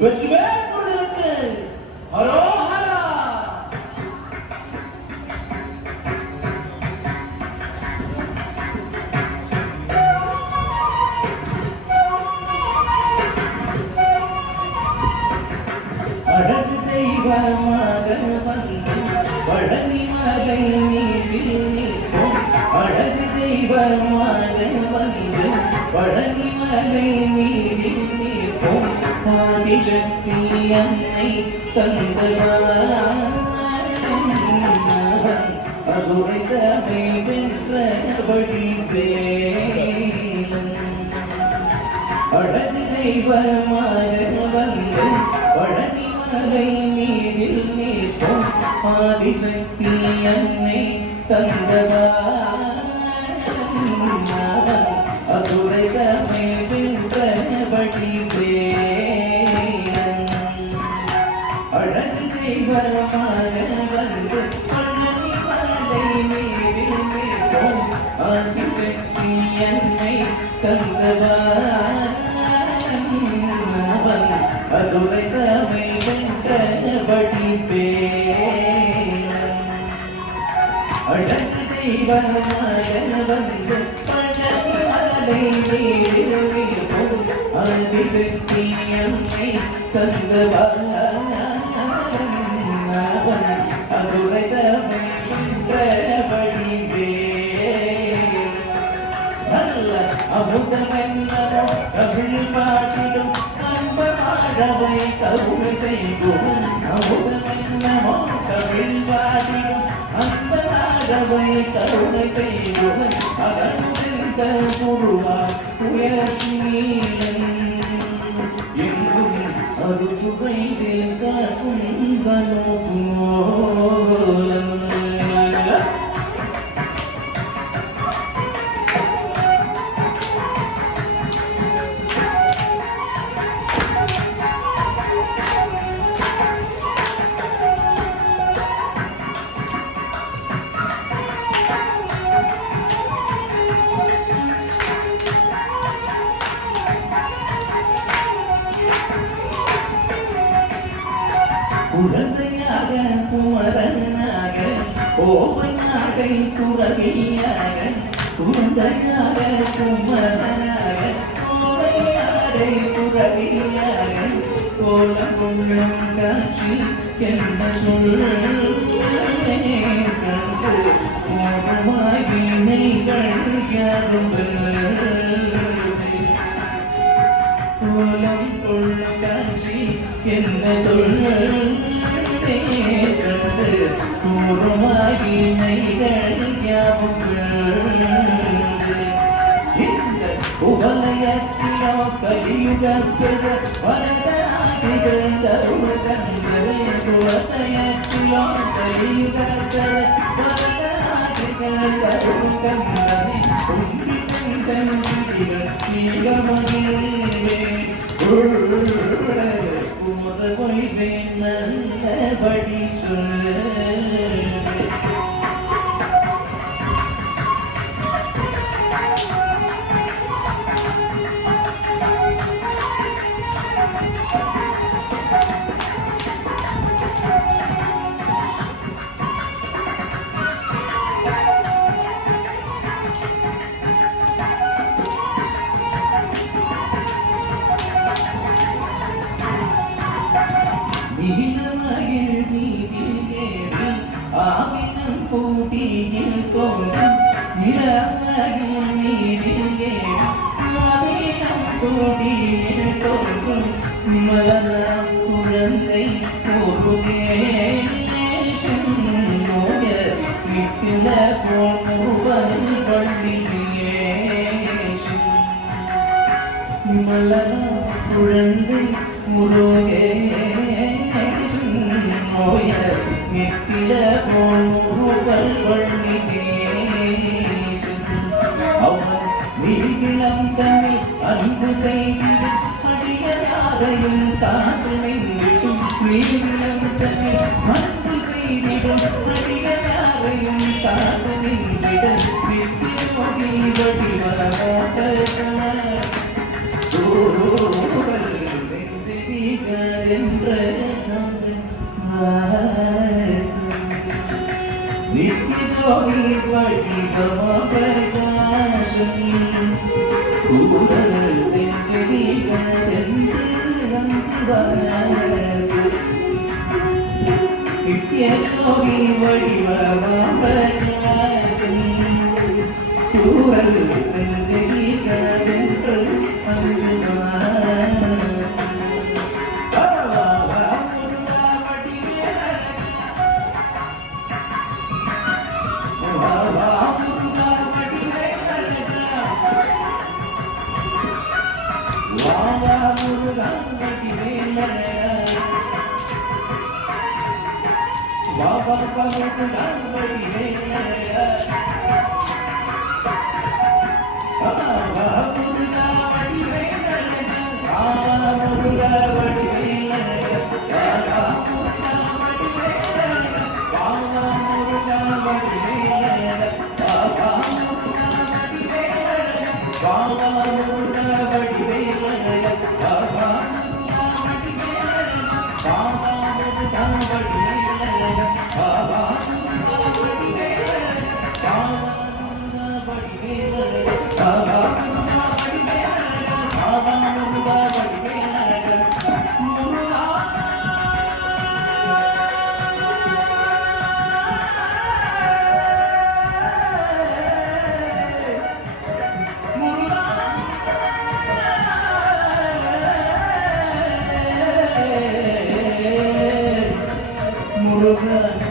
வெற்றிவேல் முருகனுக்கு ஹரோஹரா. அழகு தெய்வமாக வந்து பழனி மலை மீதில் நிற்கும். அழகு தெய்வமாக வந்து பழனி மலை மீதில் நிற்கும். ஆதிசக்தி அன்னை தந்தவான் அசுரை சபை வென்றபடி வேலன். அழகு தெய்வமாக வந்து பழனி மலை மீதில் நிற்கும். ஆதிசக்தி அன்னை தந்தவான் அசுரை சபை வென்றபடி வேலன். அழகு தெய்வமாக வந்து பழனி மலை மீதில் நிற்கும். ஆதிசக்தி அன்னை தந்தவான் அசுரை சபை வென்றபடி வேலன். அழகு தெய்வமாக வந்து பழனி மலை மீதில் நிற்கும். ஆதிசக்தி அன்னை தந்தவான் அசுரை சபை வென்றபடி வேலன். நல்ல அமுதமென்னோ தமிழ் பாட்டிலும் அன்பமாடவை கருணை செய்வோம். அமுதமென்னமோ தமிழ் பாட்டிலும் அன்பமாடவை கருணை செய்வோம். அகழ்ந்த குருவார் உயர்நீலன் எங்கும் அது சுவைதில் காக்கும் கனோலன். குழந்தையாக குமரனாக கோபனாகை துறவியாக குழந்தையாக குமரனாக கோபையாகை துறவியாக கோல கொள்ளும் காட்சி என்ன சொல்லே கண்டு கோபமாகினைகள் கோலம் கொள்ளும் காட்சி என்ன சொல்ல கூறுமாகினைகள் இந்த உபலயத்திலோ கலியுகத்தில வரதாகிகள் தருணகந்தரே. உபலயத்திலோ கலியுகத்தில வரதாகிகள் தருணகந்தரே. நல்லபடி சொல்ல நீலமயில் மீதில் ஏறி ஆவினம் கூட்டியில் தோன்றும். நிலமயில் மீதில் ஏறி ஆவினம் கூட்டியில் தோன்றும். மலராம் குழந்தை விட்டுல போல் பள்ளியே மலராம் குழந்தை முருகே நித்தில போல் அவன் நீளம் தன்னை அன்பு செய்து அடியாரையும் காத்து நின்றும். நீளம் தன்னை அன்பு செய்திடும் அடியாரையும் காத்து நின்றிடும். வடி வரமாட்ட தீபமா பிரகாசம் கூடல் தென்றெதிகதென்று நந்தானது நித்யயோகி வடிவமா பிரகாசம் கூடல் தென்றெதிகதென்று நந்தானது Muruga,